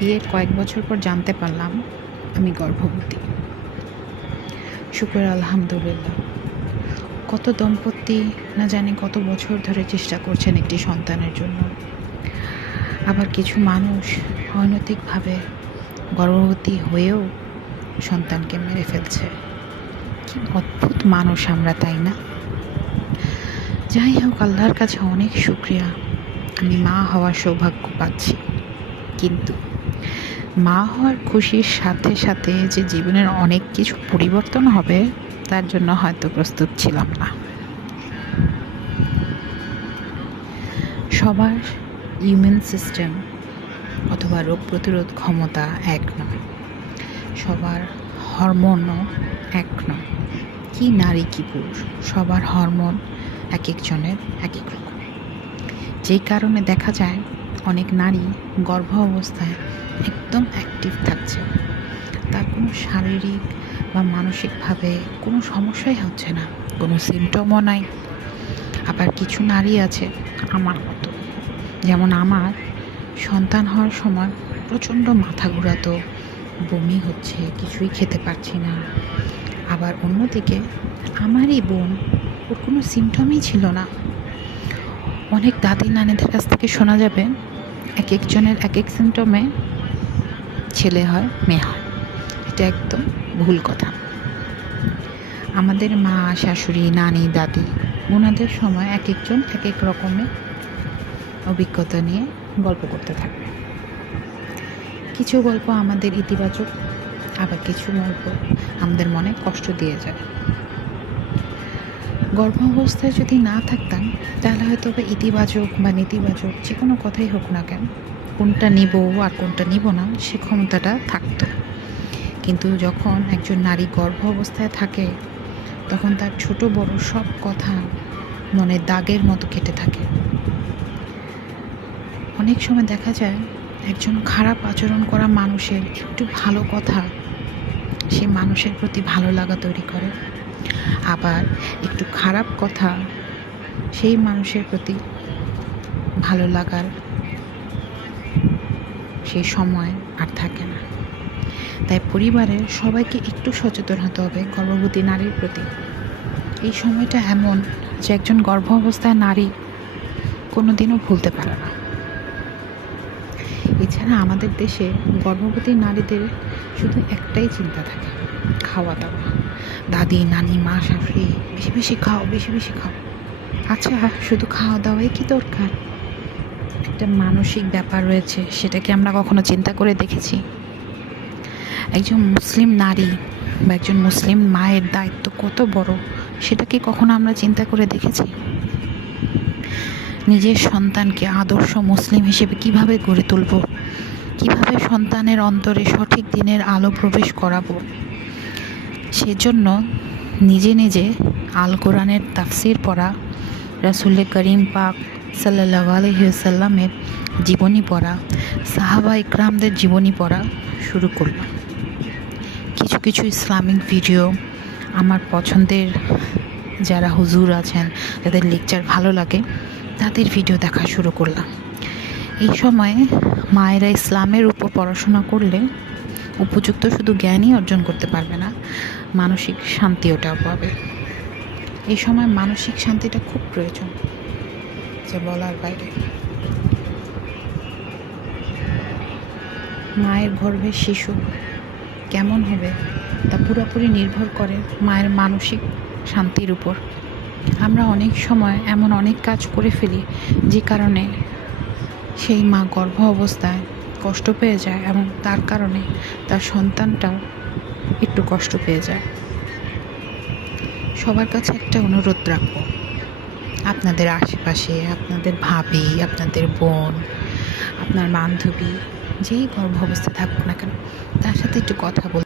বিয়ের কয়েক বছর পর জানতে পারলাম, আমি গর্ভবতী। শুক্র আলহামদুলিল্লাহ। কত দম্পতি, না জানি কত বছর ধরে চেষ্টা করছেন একটি সন্তানের জন্য। আবার কিছু মানুষ অনৈতিকভাবে গর্ভবতী হয়েও সন্তানকে মেরে ফেলছে। কি অদ্ভুত মানুষ আমরা, তাই না? যাই হোক, আল্লাহর কাছে অনেক শুক্রিয়া। আমি মা হওয়ার সৌভাগ্য পাচ্ছি। কিন্তু মা হওয়ার খুশির সাথে সাথে যে জীবনের অনেক কিছু পরিবর্তন হবে, তার জন্য হয়তো প্রস্তুত ছিলাম না। সবার ইমিউন সিস্টেম অথবা রোগ প্রতিরোধ ক্ষমতা এক নয়। সবার হরমোনও এক নয়। কি নারী কি পুরুষ, সবার হরমোন এক একজনের এক এক রকম। যেই কারণে দেখা যায় অনেক নারী গর্ভ অবস্থায় একদম অ্যাক্টিভ থাকছে। তার কোনো শারীরিক বা মানসিকভাবে কোনো সমস্যাই হচ্ছে না, কোনো সিমটমও নাই। আবার কিছু নারী আছে আমার মতো, যেমন আমার সন্তান হওয়ার সময় প্রচণ্ড মাথা ঘোরাতো, বমি হচ্ছে, কিছুই খেতে পারছি না। আবার অন্যদিকে আমারই বোন, ওর কোনো সিমটমই ছিল না। অনেক দাদি নানিদের কাছ থেকে শোনা যাবে এক একজনের এক এক সিমটমে ছেলে হয়, মেয়ে হয়। এটা একদম ভুল কথা। আমাদের মা, শাশুড়ি, নানি, দাদি ওনাদের সময় এক একজন এক এক রকমের অভিজ্ঞতা নিয়ে গল্প করতে থাকবে। কিছু গল্প আমাদের ইতিবাচক, আবার কিছু গল্প আমাদের মনে কষ্ট দিয়ে যায়। গর্ভ অবস্থায় যদি না থাকতাম, তাহলে হয়তো বা ইতিবাচক বা নেতিবাচক যে কোনো কথাই হোক না কেন, কোনটা নিব আর কোনটা নিব না, সে ক্ষমতাটা থাকতো। কিন্তু যখন একজন নারী গর্ভ অবস্থায় থাকে, তখন তার ছোট বড় সব কথা মনে দাগের মতো কেটে থাকে। অনেক সময় দেখা যায়, একজন খারাপ আচরণ করা মানুষের একটু ভালো কথা, সে মানুষের প্রতি ভালো লাগা তৈরি করে। আবার একটু খারাপ কথা, সেই মানুষের প্রতি ভালো লাগার সেই সময় আর থাকে না। তাই পরিবারের সবাইকে একটু সচেতন হতে হবে গর্ভবতী নারীর প্রতি। এই সময়টা এমন যে একজন গর্ভ অবস্থায় নারী কোনো দিনও ভুলতে পারে না। এছাড়া আমাদের দেশে গর্ভবতী নারীদের শুধু একটাই চিন্তা থাকে, খাওয়া দাওয়া। দাদি, নানি, মা, শাশুড়ি, বেশি বেশি খাও, বেশি বেশি খাও। আচ্ছা শুধু খাওয়া দাওয়াই কি দরকার? একটা মানসিক ব্যাপার রয়েছে, সেটাকে আমরা কখনো চিন্তা করে দেখেছি। একজন মুসলিম নারী বা একজন মুসলিম মায়ের দায়িত্ব কত বড় সেটা কি কখনো আমরা চিন্তা করে দেখেছি? নিজের সন্তানকে আদর্শ মুসলিম হিসেবে কীভাবে গড়ে তুলব? কীভাবে সন্তানের অন্তরে সঠিক দিনের আলো প্রবেশ করাবো? সেজন্য নিজে নিজে আল কোরআনের তাফসির পড়া, রাসুল করিম পাক সাল্লাহ আলহিসাল্লামের জীবনী পড়া, সাহাবা ইকরামদের জীবনী পড়া শুরু করলাম। কিছু কিছু ইসলামিক ভিডিও আমার পছন্দের যারা হুজুর আছেন, যাদের লেকচার ভালো লাগে, তাদের ভিডিও দেখা শুরু করলাম। এই সময়ে মায়েরা ইসলামের উপর পড়াশোনা করলে উপযুক্ত শুধু জ্ঞানই অর্জন করতে পারবে না মানসিক শান্তিওটাও পাবে। এই সময় মানসিক শান্তিটা খুব প্রয়োজন, যে বলার বাইরে। মায়ের গর্ভের শিশু কেমন হবে, তা পুরোপুরি নির্ভর করে মায়ের মানসিক শান্তির উপর। আমরা অনেক সময় এমন অনেক কাজ করে ফেলি, যে কারণে সেই মা গর্ভ অবস্থায় কষ্ট পেয়ে যায় এবং তার কারণে তার সন্তানটাও একটু কষ্ট পেয়ে যায়। সবার কাছে একটা অনুরোধ রাখব। আপনাদের আশেপাশে, আপনাদের ভাবি, আপনাদের বোন, আপনার বান্ধবী, যেই গর্ভ অবস্থায় থাকুক না কেন, তার সাথে একটু কথা বলবেন